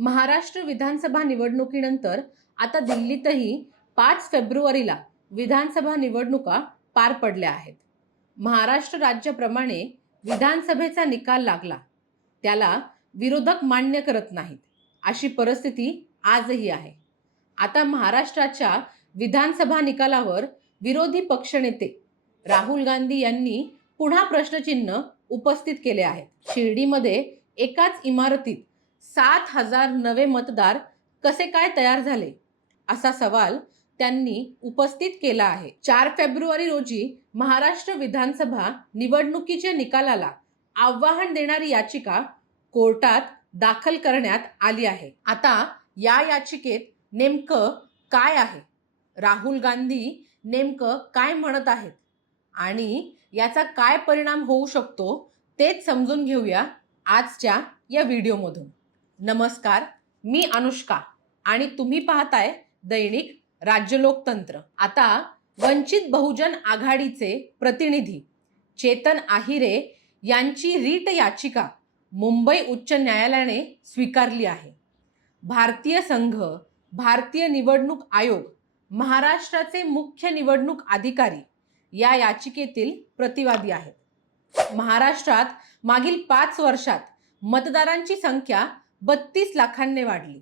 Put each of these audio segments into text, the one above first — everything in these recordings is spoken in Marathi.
महाराष्ट्र विधानसभा निवडणुकीनंतर आता दिल्लीतही पाच फेब्रुवारीला विधानसभा निवडणुका पार पडल्या आहेत. महाराष्ट्र राज्याप्रमाणे विधानसभेचा निकाल लागला. त्याला विरोधक मान्य करत नाहीत. अशी परिस्थिती आजही आहे. आता महाराष्ट्राच्या विधानसभा निकालावर विरोधी पक्षनेते राहुल गांधी यांनी पुन्हा प्रश्नचिन्ह उपस्थित केले आहेत. शिर्डीमध्ये एकाच इमारतीत सात हजार नवे मतदार कसे काय तयार झाले? असा सवाल त्यांनी उपस्थित केला आहे. चार फेब्रुवारी रोजी महाराष्ट्र विधानसभा निवडणुकीच्या निकालाला आव्हान देणारी याचिका कोर्टात दाखल करण्यात आली आहे. आता या याचिकेत नेमकं काय आहे? राहुल गांधी नेमकं काय म्हणत आहेत? आणि याचा काय परिणाम होऊ शकतो तेच समजून घेऊया आजच्या या व्हिडिओमधून. नमस्कार मी अनुष्का आणि तुम्ही पाहताय दैनिक राज्य लोकतंत्र. आता वंचित बहुजन आघाडीचे प्रतिनिधी चेतन आहिरे यांची रीट याचिका मुंबई उच्च न्यायालयाने स्वीकारली आहे. भारतीय संघ भारतीय निवडणूक आयोग महाराष्ट्राचे मुख्य निवडणूक अधिकारी या याचिकेतील प्रतिवादी आहेत. महाराष्ट्रात मागील पाच वर्षात मतदारांची संख्या बत्तीस लाखांनी वाढली.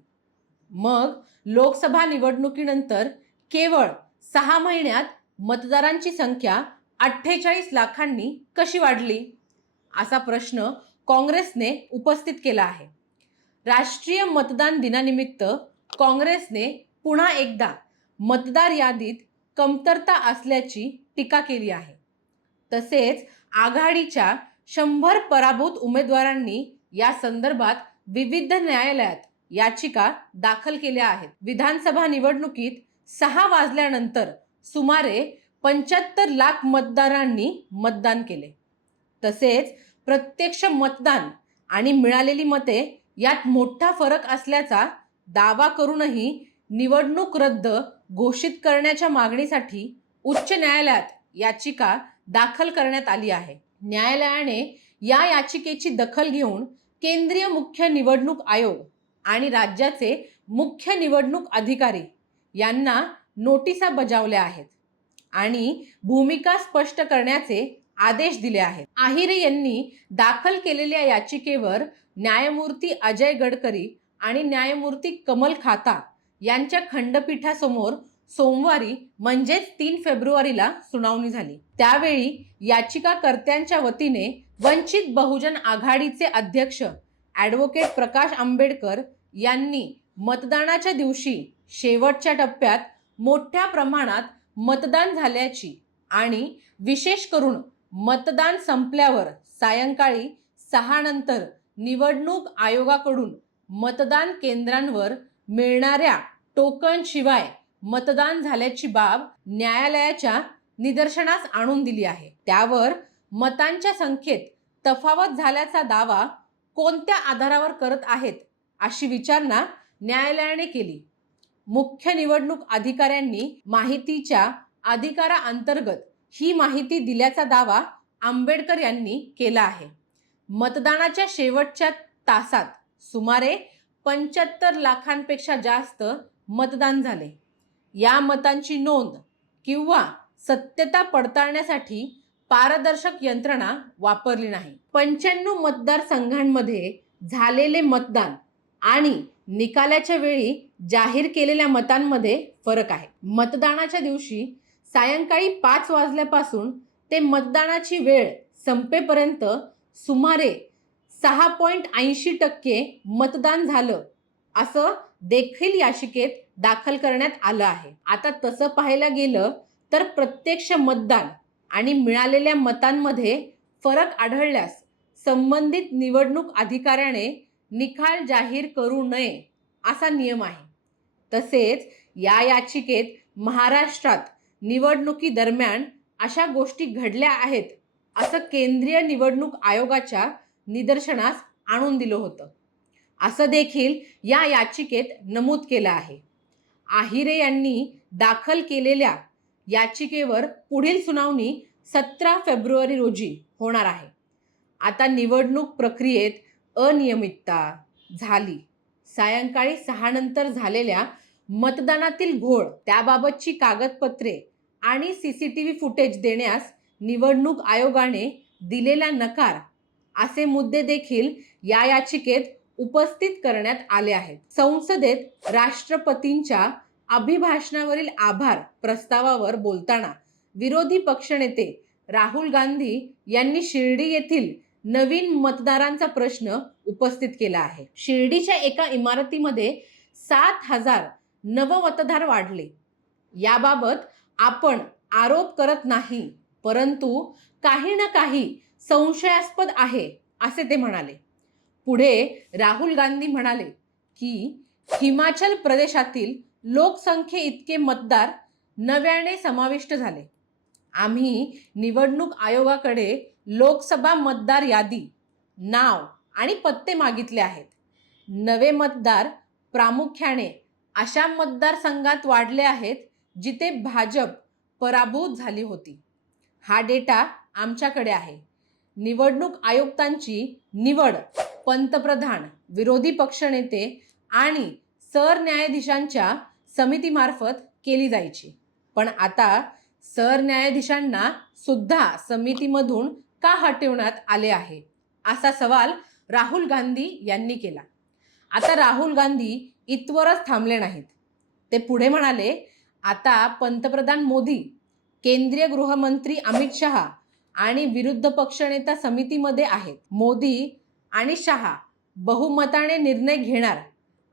मग लोकसभा निवडणुकीनंतर केवळ सहा महिन्यात मतदारांची संख्या अठ्ठेचाळीस लाखांनी कशी वाढली? असा प्रश्न काँग्रेसने उपस्थित केला आहे. राष्ट्रीय मतदान दिनानिमित्त काँग्रेसने पुन्हा एकदा मतदार यादीत कमतरता असल्याची टीका केली आहे. तसेच आघाडीच्या शंभर पराभूत उमेदवारांनी या संदर्भात विविध न्यायालयात याचिका दाखल केल्या आहेत. विधानसभा निवडणुकीत सहा वाजल्यानंतर सुमारे पंच्याहत्तर लाख मतदारांनी मतदान केले. तसेच प्रत्यक्ष मतदान आणि मिळालेली मते यात मोठा फरक असल्याचा दावा करूनही निवडणूक रद्द घोषित करण्याच्या मागणीसाठी उच्च न्यायालयात याचिका दाखल करण्यात आली आहे. न्यायालयाने या याचिकेची दखल घेऊन केंद्रीय मुख्य निवडणूक आयोग आणि राज्याचे मुख्य निवडणूक अधिकारी यांना नोटिसा बजावल्या आहेत आणि भूमिका स्पष्ट करण्याचे आदेश दिले आहेत. आहिरे यांनी दाखल केलेल्या याचिकेवर न्यायमूर्ती अजय गडकरी आणि न्यायमूर्ती कमल खाता यांच्या खंडपीठासमोर सोमवारी म्हणजेच तीन फेब्रुवारीला सुनावणी झाली. त्यावेळी याचिकाकर्त्यांच्या वतीने वंचित बहुजन आघाडीचे अध्यक्ष ॲडव्होकेट प्रकाश आंबेडकर यांनी मतदानाच्या दिवशी शेवटच्या टप्प्यात मोठ्या प्रमाणात मतदान झाल्याची आणि विशेष करून मतदान संपल्यावर सायंकाळी सहा नंतर निवडणूक आयोगाकडून मतदान केंद्रांवर मिळणाऱ्या टोकनशिवाय मतदान झाल्याची बाब न्यायालयाच्या निदर्शनास आणून दिली आहे. त्यावर मतांच्या संख्येत तफावत झाल्याचा दावा कोणत्या आधारावर करत आहेत अशी विचारणा न्यायालयाने केली. मुख्य निवडणूक अधिकाऱ्यांनी माहितीच्या अधिकाराअंतर्गत ही माहिती दिल्याचा दावा आंबेडकर यांनी केला आहे. मतदानाच्या शेवटच्या तासात सुमारे पंच्याहत्तर लाखांपेक्षा जास्त मतदान झाले. या मतांची नोंद किंवा सत्यता पडताळण्यासाठी पारदर्शक यंत्रणा वापरली नाही. पंच्याण्णव मतदारसंघांमध्ये झालेले मतदान आणि निकालाच्या वेळी जाहीर केलेल्या मतांमध्ये फरक आहे. मतदानाच्या दिवशी सायंकाळी पाच वाजल्यापासून ते मतदानाची वेळ संपेपर्यंत सुमारे सहा पॉईंट ऐंशी टक्के मतदान झालं असं देखील याचिकेत दाखल करण्यात आलं आहे. आता तसं पाहायला गेलं तर प्रत्यक्ष मतदान आणि मिळालेल्या मतांमध्ये फरक आढळल्यास संबंधित निवडणूक अधिकाऱ्याने निकाल जाहीर करू नये असा नियम आहे. तसेच या याचिकेत महाराष्ट्रात निवडणुकीदरम्यान अशा गोष्टी घडल्या आहेत असं केंद्रीय निवडणूक आयोगाच्या निदर्शनास आणून दिलं होतं. असं देखील या याचिकेत नमूद केलं आहे. आहिरे यांनी दाखल केलेल्या याचिकेवर पुढील सुनावणी सतरा फेब्रुवारी रोजी होणार आहे. आता निवडणूक प्रक्रियेत अनियमितता झाली. सायंकाळी सहानंतर झालेल्या मतदानातील घोळ त्याबाबतची कागदपत्रे आणि C C T V footage देण्यास निवडणूक आयोगाने दिलेला नकार असे मुद्दे देखील या याचिकेत उपस्थित करण्यात आले आहेत. संसदेत राष्ट्रपतींच्या अभिभाषणावरील आभार प्रस्तावावर बोलताना विरोधी पक्षनेते राहुल गांधी यांनी शिर्डी येथील नवीन मतदारांचा प्रश्न उपस्थित केला आहे. शिर्डीच्या एका इमारतीमध्ये सात हजार नवमतदार वाढले. याबाबत आपण आरोप करत नाही परंतु काही ना काही संशयास्पद आहे असे ते म्हणाले. पुढे राहुल गांधी म्हणाले की हिमाचल प्रदेशातील लोकसंख्ये इतके मतदार नव्याने समाविष्ट झाले. आम्ही निवडणूक आयोगाकडे लोकसभा मतदार यादी नाव आणि पत्ते मागितले आहेत. नवे मतदार प्रामुख्याने अशा मतदारसंघात वाढले आहेत जिथे भाजप पराभूत झाली होती. हा डेटा आमच्याकडे आहे. निवडणूक आयुक्तांची निवड पंतप्रधान विरोधी पक्षनेते आणि सरन्यायाधीशांच्या समितीमार्फत केली जायची. पण आता सरन्यायाधीशांना सुद्धा समितीमधून का हटवण्यात आले आहे? असा सवाल राहुल गांधी यांनी केला. आता राहुल गांधी इतवरच थांबले नाहीत. ते पुढे म्हणाले आता पंतप्रधान मोदी केंद्रीय गृहमंत्री अमित शहा आणि विरुद्ध पक्षनेता समितीमध्ये आहेत. मोदी आणि शहा बहुमताने निर्णय घेणार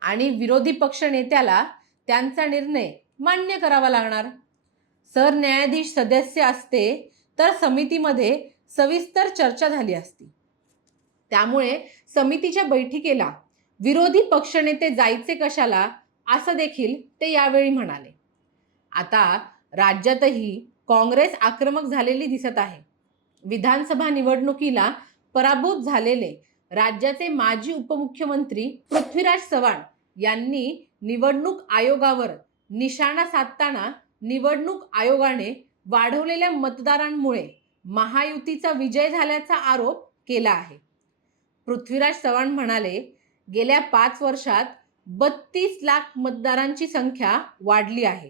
आणि विरोधी पक्षनेत्याला त्यांचा निर्णय मान्य करावा लागणार. सरन्यायाधीश सदस्य असते तर समितीमध्ये सविस्तर चर्चा झाली असती. त्यामुळे समितीच्या बैठकीला विरोधी पक्षनेते जायचे कशाला असं देखील ते यावेळी म्हणाले. आता राज्यातही काँग्रेस आक्रमक झालेली दिसत आहे. विधानसभा निवडणुकीला पराभूत झालेले राज्याचे माजी उपमुख्यमंत्री पृथ्वीराज चव्हाण यांनी निवडणूक आयोगावर निशाणा साधताना निवडणूक आयोगाने वाढवलेल्या मतदारांमुळे महायुतीचा विजय झाल्याचा आरोप केला आहे. पृथ्वीराज चव्हाण म्हणाले गेल्या पाच वर्षात बत्तीस लाख मतदारांची संख्या वाढली आहे.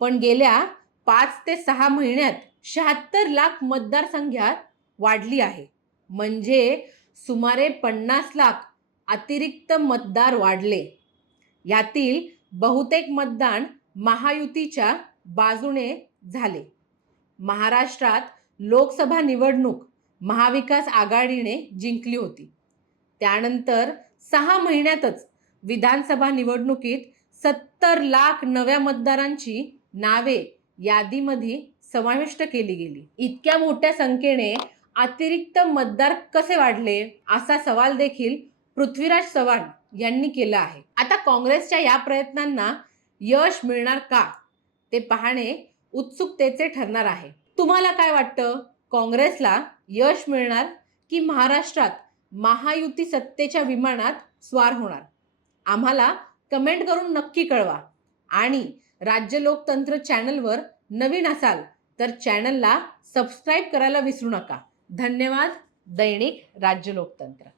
पण गेल्या पाच ते सहा महिन्यात शहात्तर लाख मतदारसंख्यात वाढली आहे. म्हणजे सुमारे पन्नास लाख अतिरिक्त मतदार वाढले. यातील बहुतेक मतदान महायुतीच्या बाजूने झाले. महाराष्ट्रात लोकसभा निवडणूक महाविकास आघाडीने जिंकली होती. त्यानंतर सहा महिन्यातच विधानसभा निवडणुकीत सत्तर लाख नव्या मतदारांची नावे यादीमध्ये समाविष्ट केली गेली. इतक्या मोठ्या संख्येने अतिरिक्त मतदार कसे वाढले? असा सवाल देखील पृथ्वीराज चव्हाण यांनी केला आहे. आता काँग्रेसच्या या प्रयत्नांना यश मिळणार का? ते पाहणे उत्सुकतेचे ठरणार आहे. तुम्हाला काय वाटतं? काँग्रेसला यश मिळणार की महाराष्ट्रात महायुती सत्तेच्या विमानात स्वार होणार? आम्हाला कमेंट करून नक्की कळवा. आणि राज्य लोकतंत्र चॅनलवर नवीन असाल तर चॅनलला सबस्क्राईब करायला विसरू नका. धन्यवाद. दैनिक राज्य लोकतंत्र.